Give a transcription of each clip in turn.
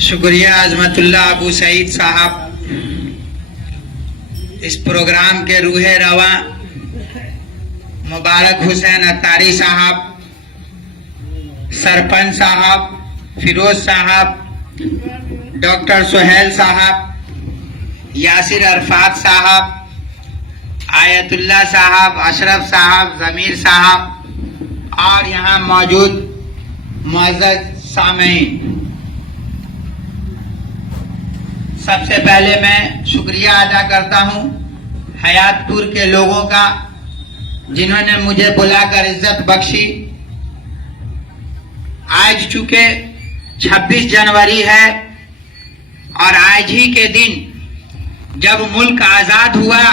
शुक्रिया अजमतुल्लाह अबू सईद साहब, इस प्रोग्राम के रूहे रवा मुबारक हुसैन अत्तारी साहब, सरपंच साहब, फिरोज साहब, डॉक्टर सुहेल साहब, यासिर अरफात साहब, आयतुल्लाह साहब, अशरफ साहब, जमीर साहब और यहाँ मौजूद मुअज़्ज़ज़ सामीन, सबसे पहले मैं शुक्रिया अदा करता हूँ हयातपुर के लोगों का, जिन्होंने मुझे बुलाकर इज्जत बख्शी। आज चूंकि 26 जनवरी है और आज ही के दिन जब मुल्क आजाद हुआ,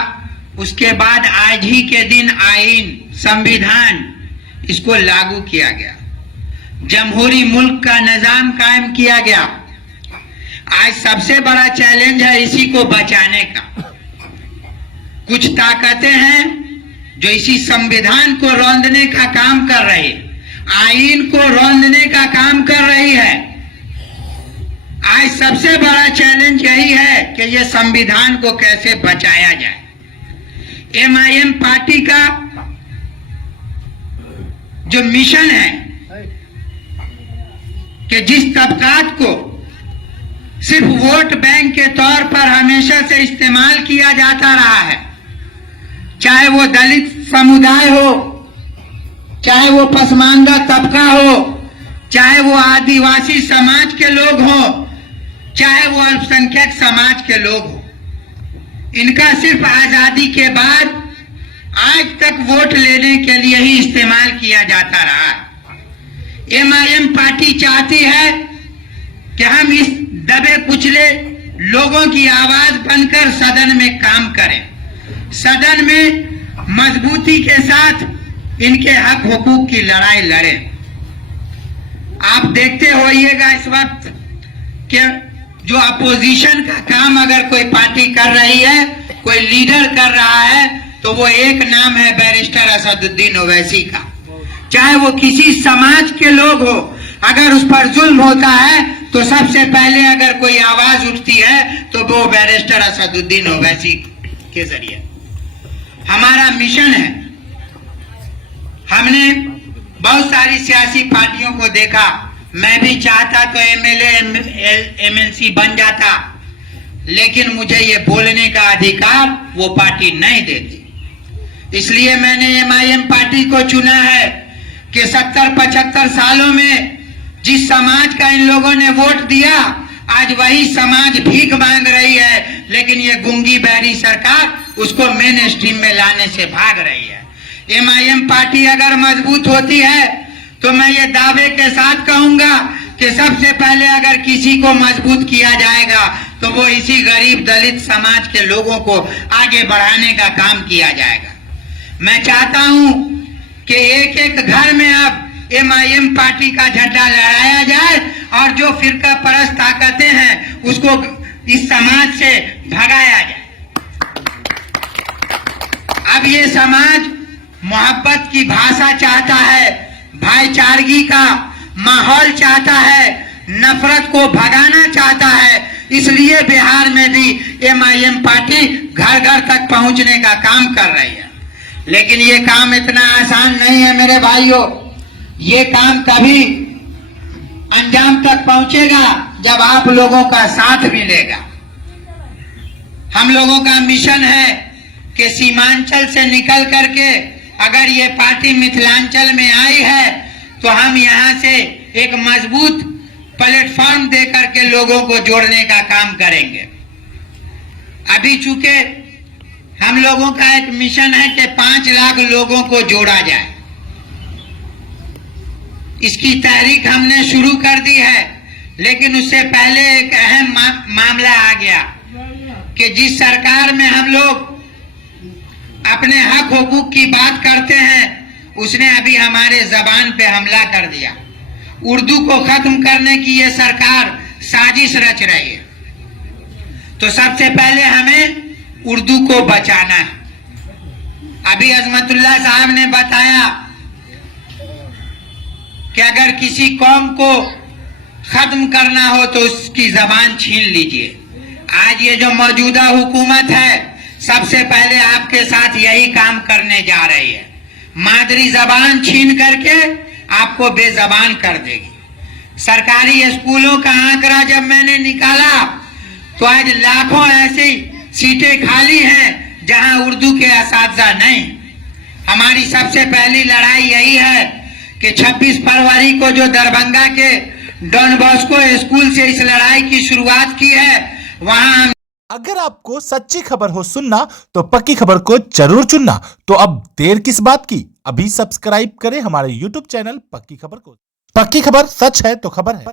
उसके बाद आज ही के दिन आईन, संविधान इसको लागू किया गया, जमहूरी मुल्क का निजाम कायम किया गया। आज सबसे बड़ा चैलेंज है इसी को बचाने का। कुछ ताकतें हैं जो इसी संविधान को रौंदने का काम कर रही है, आईन को रौंदने का काम कर रही है। आज सबसे बड़ा चैलेंज यही है कि ये संविधान को कैसे बचाया जाए। MIM पार्टी का जो मिशन है कि जिस तबकात को सिर्फ वोट बैंक के तौर पर हमेशा से इस्तेमाल किया जाता रहा है, चाहे वो दलित समुदाय हो, चाहे वो पसमानदा तबका हो, चाहे वो आदिवासी समाज के लोग हो, चाहे वो अल्पसंख्यक समाज के लोग हो, इनका सिर्फ आजादी के बाद आज तक वोट लेने के लिए ही इस्तेमाल किया जाता रहा है। MIM पार्टी चाहती है कि हम इस दबे कुचले लोगों की आवाज बनकर सदन में काम करें, सदन में मजबूती के साथ इनके हक हुकूक की लड़ाई लड़ें। आप देखते होइएगा इस वक्त कि जो अपोजिशन का काम अगर कोई पार्टी कर रही है, कोई लीडर कर रहा है, तो वो एक नाम है बैरिस्टर असदुद्दीन ओवैसी का। चाहे वो किसी समाज के लोग हो, अगर उस पर जुल्म होता है तो सबसे पहले अगर कोई आवाज उठती है तो वो बैरिस्टर असदुद्दीन ओवैसी के जरिए। हमारा मिशन है, हमने बहुत सारी सियासी पार्टियों को देखा, मैं भी चाहता तो MLA MLC बन जाता, लेकिन मुझे ये बोलने का अधिकार वो पार्टी नहीं देती। इसलिए मैंने MIM पार्टी को चुना है कि 70-75 सालों में जिस समाज का इन लोगों ने वोट दिया, आज वही समाज भीख मांग रही है, लेकिन ये गूंगी बहरी सरकार उसको मेन स्ट्रीम में लाने से भाग रही है। MIM पार्टी अगर मजबूत होती है तो मैं ये दावे के साथ कहूंगा कि सबसे पहले अगर किसी को मजबूत किया जाएगा तो वो इसी गरीब दलित समाज के लोगों को आगे बढ़ाने का काम किया जाएगा। मैं चाहता हूं कि एक एक घर में अब MIM पार्टी का झंडा लहराया जाए और जो फिरका परस्त ताकतें हैं उसको इस समाज से भगाया जाए। अब ये समाज मोहब्बत की भाषा चाहता है, भाईचारगी का माहौल चाहता है, नफरत को भगाना चाहता है। इसलिए बिहार में भी MIM पार्टी घर घर तक पहुंचने का काम कर रही है। लेकिन ये काम इतना आसान नहीं है मेरे भाइयों। ये काम तभी अंजाम तक पहुंचेगा जब आप लोगों का साथ मिलेगा। हम लोगों का मिशन है कि सीमांचल से निकल करके अगर ये पार्टी मिथिलांचल में आई है तो हम यहाँ से एक मजबूत प्लेटफॉर्म दे करके लोगों को जोड़ने का काम करेंगे। अभी चूंकि हम लोगों का एक मिशन है कि 5 लाख लोगों को जोड़ा जाए, इसकी तहरीक हमने शुरू कर दी है। लेकिन उससे पहले एक अहम मामला आ गया कि जिस सरकार में हम लोग अपने हक हुकूक की बात करते हैं, उसने अभी हमारे जबान पे हमला कर दिया। उर्दू को खत्म करने की ये सरकार साजिश रच रही है। तो सबसे पहले हमें उर्दू को बचाना है। अभी अजमतुल्लाह साहब ने बताया कि अगर किसी कौम को खत्म करना हो तो उसकी जबान छीन लीजिए। आज ये जो मौजूदा हुकूमत है सबसे पहले आपके साथ यही काम करने जा रही है। मादरी जबान छीन करके आपको बेजबान कर देगी। सरकारी स्कूलों का आंकड़ा जब मैंने निकाला तो आज लाखों ऐसी सीटें खाली हैं जहां उर्दू के असातिज़ा नहीं। हमारी सबसे पहली लड़ाई यही है कि 26 फरवरी को जो दरभंगा के डॉन बॉस्को स्कूल से इस लड़ाई की शुरुआत की है, वहां अगर आपको सच्ची खबर हो सुनना तो पक्की खबर को जरूर चुनना। तो अब देर किस बात की, अभी सब्सक्राइब करें हमारे YouTube चैनल पक्की खबर को। पक्की खबर, सच है तो खबर है।